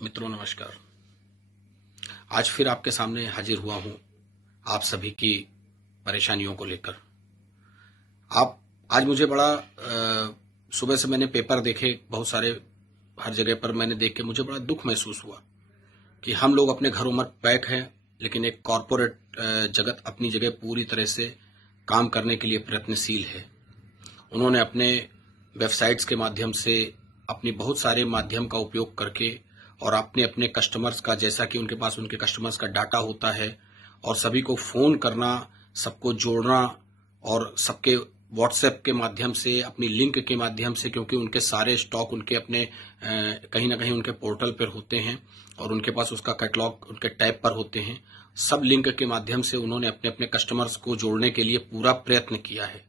मित्रों नमस्कार। आज फिर आपके सामने हाजिर हुआ हूं आप सभी की परेशानियों को लेकर। आप आज मुझे बड़ा सुबह से मैंने पेपर देखे बहुत सारे, हर जगह पर मैंने देख के मुझे बड़ा दुख महसूस हुआ कि हम लोग अपने घरों में पैक हैं, लेकिन एक कॉरपोरेट जगत अपनी जगह पूरी तरह से काम करने के लिए प्रयत्नशील है। उन्होंने अपने वेबसाइट्स के माध्यम से, अपनी बहुत सारे माध्यम का उपयोग करके और अपने अपने कस्टमर्स का, जैसा कि उनके पास उनके कस्टमर्स का डाटा होता है और सभी को फोन करना, सबको जोड़ना और सबके व्हाट्सएप के माध्यम से, अपनी लिंक के माध्यम से, क्योंकि उनके सारे स्टॉक उनके अपने कहीं ना कहीं उनके पोर्टल पर होते हैं और उनके पास उसका कैटलॉग उनके टैब पर होते हैं। सब लिंक के माध्यम से उन्होंने अपने अपने कस्टमर्स को जोड़ने के लिए पूरा प्रयत्न किया है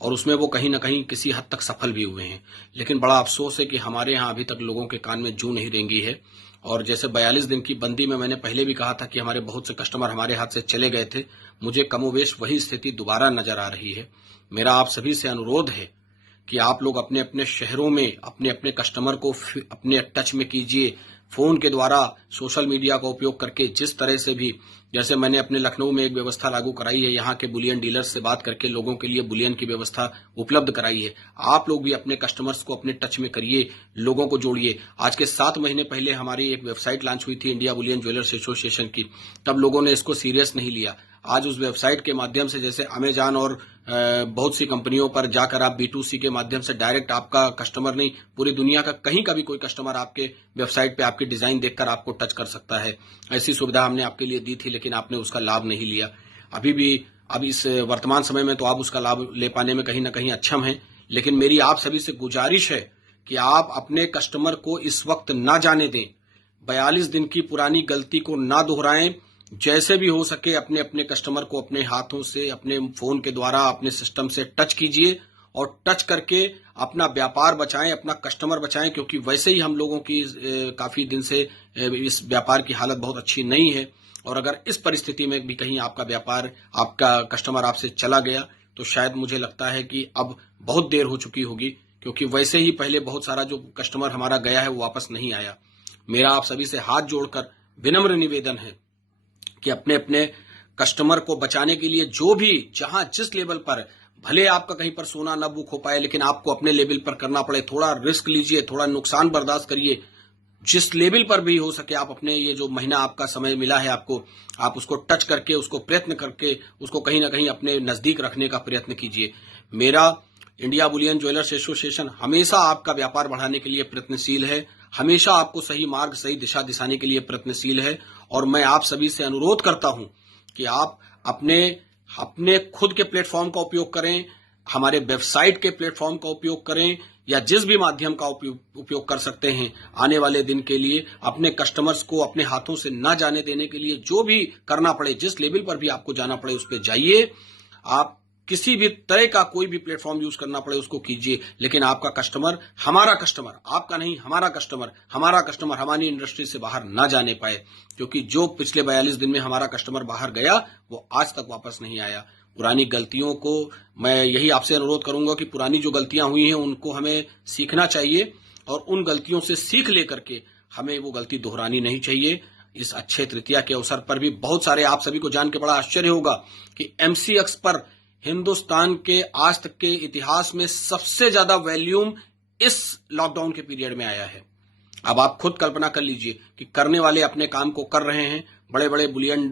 और उसमें वो कहीं ना कहीं किसी हद तक सफल भी हुए हैं। लेकिन बड़ा अफसोस है कि हमारे यहाँ अभी तक लोगों के कान में जूं नहीं रेंगी है। और जैसे 42 दिन की बंदी में मैंने पहले भी कहा था कि हमारे बहुत से कस्टमर हमारे हाथ से चले गए थे, मुझे कमोवेश वही स्थिति दोबारा नजर आ रही है। मेरा आप सभी से अनुरोध है कि आप लोग अपने अपने शहरों में अपने अपने कस्टमर को अपने टच में कीजिए, फोन के द्वारा, सोशल मीडिया का उपयोग करके, जिस तरह से भी। जैसे मैंने अपने लखनऊ में एक व्यवस्था लागू कराई है, यहाँ के बुलियन डीलर्स से बात करके लोगों के लिए बुलियन की व्यवस्था उपलब्ध कराई है। आप लोग भी अपने कस्टमर्स को अपने टच में करिए, लोगों को जोड़िए। आज के 7 महीने पहले हमारी एक वेबसाइट लॉन्च हुई थी इंडिया बुलियन ज्वेलर्स एसोसिएशन की, तब लोगों ने इसको सीरियस नहीं लिया। आज उस वेबसाइट के माध्यम से, जैसे अमेजॉन और बहुत सी कंपनियों पर जाकर आप B2C के माध्यम से डायरेक्ट, आपका कस्टमर नहीं, पूरी दुनिया का कहीं का भी कोई कस्टमर आपके वेबसाइट पे आपकी डिजाइन देखकर आपको टच कर सकता है। ऐसी सुविधा हमने आपके लिए दी थी, लेकिन आपने उसका लाभ नहीं लिया। अभी भी, अब इस वर्तमान समय में तो आप उसका लाभ ले पाने में कहीं ना कहीं अक्षम हैं। लेकिन मेरी आप सभी से गुजारिश है कि आप अपने कस्टमर को इस वक्त ना जाने दें, 42 दिन की पुरानी गलती को ना दोहराएं। जैसे भी हो सके अपने अपने कस्टमर को अपने हाथों से, अपने फोन के द्वारा, अपने सिस्टम से टच कीजिए और टच करके अपना व्यापार बचाएं, अपना कस्टमर बचाएं। क्योंकि वैसे ही हम लोगों की काफी दिन से इस व्यापार की हालत बहुत अच्छी नहीं है। और अगर इस परिस्थिति में भी कहीं आपका व्यापार, आपका कस्टमर आपसे चला गया, तो शायद मुझे लगता है कि अब बहुत देर हो चुकी होगी, क्योंकि वैसे ही पहले बहुत सारा जो कस्टमर हमारा गया है वो वापस नहीं आया। मेरा आप सभी से हाथ जोड़कर विनम्र निवेदन है कि अपने अपने कस्टमर को बचाने के लिए, जो भी, जहां जिस लेवल पर, भले आपका कहीं पर सोना न बुक हो पाए, लेकिन आपको अपने लेवल पर करना पड़े, थोड़ा रिस्क लीजिए, थोड़ा नुकसान बर्दाश्त करिए। जिस लेवल पर भी हो सके आप अपने, ये जो महीना आपका समय मिला है आपको, आप उसको टच करके, उसको प्रयत्न करके, उसको कहीं ना कहीं अपने नजदीक रखने का प्रयत्न कीजिए। मेरा इंडिया बुलियन ज्वेलर्स एसोसिएशन हमेशा आपका व्यापार बढ़ाने के लिए प्रयत्नशील है, हमेशा आपको सही मार्ग, सही दिशा दिखाने के लिए प्रयत्नशील है। और मैं आप सभी से अनुरोध करता हूं कि आप अपने अपने खुद के प्लेटफॉर्म का उपयोग करें, हमारे वेबसाइट के प्लेटफॉर्म का उपयोग करें, या जिस भी माध्यम का उपयोग कर सकते हैं। आने वाले दिन के लिए अपने कस्टमर्स को अपने हाथों से न जाने देने के लिए जो भी करना पड़े, जिस लेवल पर भी आपको जाना पड़े, उस पर जाइए। आप किसी भी तरह का कोई भी प्लेटफॉर्म यूज करना पड़े उसको कीजिए, लेकिन आपका कस्टमर, हमारा कस्टमर, आपका नहीं, हमारा कस्टमर हमारी इंडस्ट्री से बाहर ना जाने पाए। क्योंकि जो पिछले 42 दिन में हमारा कस्टमर बाहर गया, वो आज तक वापस नहीं आया। पुरानी गलतियों को, मैं यही आपसे अनुरोध करूंगा कि पुरानी जो गलतियां हुई हैं उनको हमें सीखना चाहिए और उन गलतियों से सीख लेकर के हमें वो गलती दोहरानी नहीं चाहिए। इस अक्षय तृतीया के अवसर पर भी बहुत सारे, आप सभी को जान के बड़ा आश्चर्य होगा कि MCX पर हिंदुस्तान के आज तक के इतिहास में सबसे ज्यादा वॉल्यूम इस लॉकडाउन के पीरियड में आया है। अब आप खुद कल्पना कर लीजिए कि करने वाले अपने काम को कर रहे हैं, बड़े बड़े बुलियन,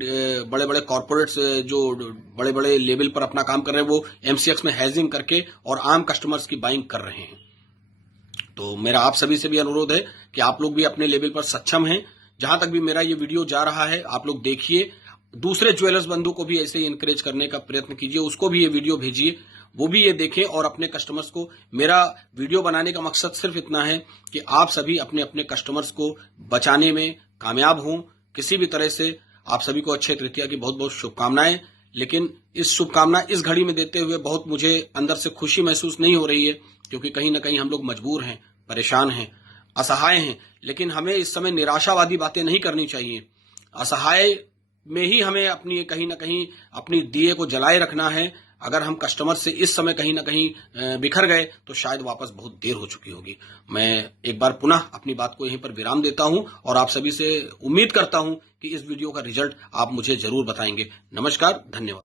बड़े बड़े कॉर्पोरेट्स जो बड़े बड़े लेवल पर अपना काम कर रहे हैं, वो MCX में हैजिंग करके और आम कस्टमर्स की बाइंग कर रहे हैं। तो मेरा आप सभी से भी अनुरोध है कि आप लोग भी अपने लेवल पर सक्षम हैं। जहां तक भी मेरा ये वीडियो जा रहा है, आप लोग देखिए, दूसरे ज्वेलर्स बंधु को भी ऐसे ही इनकरेज करने का प्रयत्न कीजिए, उसको भी ये वीडियो भेजिए, वो भी ये देखें और अपने कस्टमर्स को। मेरा वीडियो बनाने का मकसद सिर्फ इतना है कि आप सभी अपने अपने कस्टमर्स को बचाने में कामयाब हों किसी भी तरह से। आप सभी को अक्षय तृतीया की बहुत बहुत शुभकामनाएं। लेकिन इस शुभकामना इस घड़ी में देते हुए बहुत मुझे अंदर से खुशी महसूस नहीं हो रही है, क्योंकि कहीं ना कहीं हम लोग मजबूर हैं, परेशान हैं, असहाय हैं। लेकिन हमें इस समय निराशावादी बातें नहीं करनी चाहिए। असहाय में ही हमें अपनी, कहीं ना कहीं अपनी दिए को जलाए रखना है। अगर हम कस्टमर से इस समय कहीं ना कहीं बिखर गए तो शायद वापस बहुत देर हो चुकी होगी। मैं एक बार पुनः अपनी बात को यहीं पर विराम देता हूं और आप सभी से उम्मीद करता हूं कि इस वीडियो का रिजल्ट आप मुझे जरूर बताएंगे। नमस्कार, धन्यवाद।